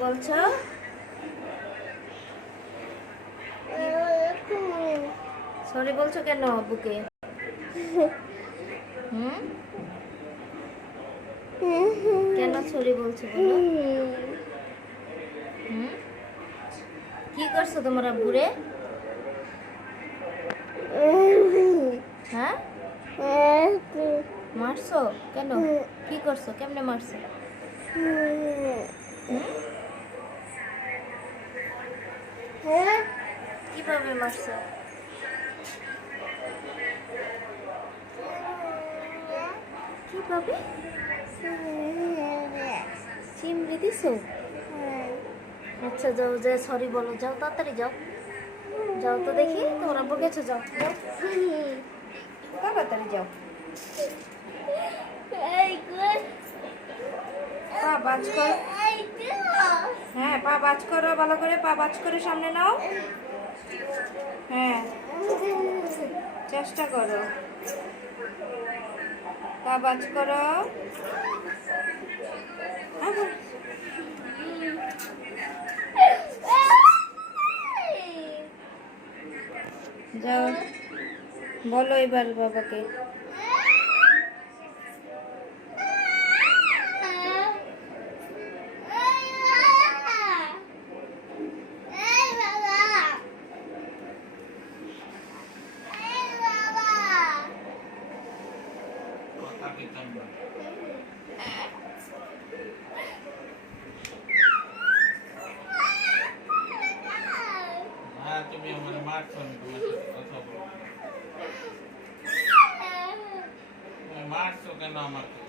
বলছো? সরি বলছো কেন আব্বুকে হুম? কেন সরি বলছো বলো? হুম? কি করছ তোমার আব্বুরে? হ্যাঁ? মারছো? কেন? কি করছ? কেমনে মারছো? কীভাবে মারছো কীভাবে চিমড়ি দিছো আচ্ছা যাও যে সরি বলো যাও তাড়াতাড়ি যাও। যাও তো দেখি তোমার যাও যাও। তাড়াতাড়ি যাও। পা বাজ করো। হ্যাঁ পা বাজ করো ভালো করে পা বাজ করে সামনে নাও হ্যাঁ চেষ্টা করো। পা বাজ করো। আবার। যাও। বলো এবার বাবাকে। হ্যাঁ তুমি আমার মারছো কেন আমাকে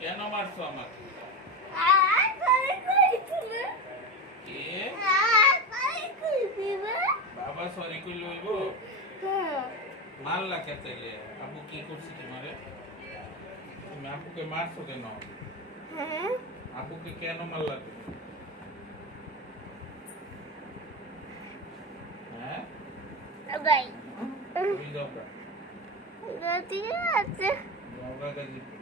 কেন মারছো আমাকে বাবা সরি কইলে হইব মারলা কে তাইলে? আবু কি করছি তোমারে? তুমি আপুকে মারছো কেন? আপুকে কেন মারলা তুমি? হ্যাঁ? দরকার আছে। দরকার গাজীপুর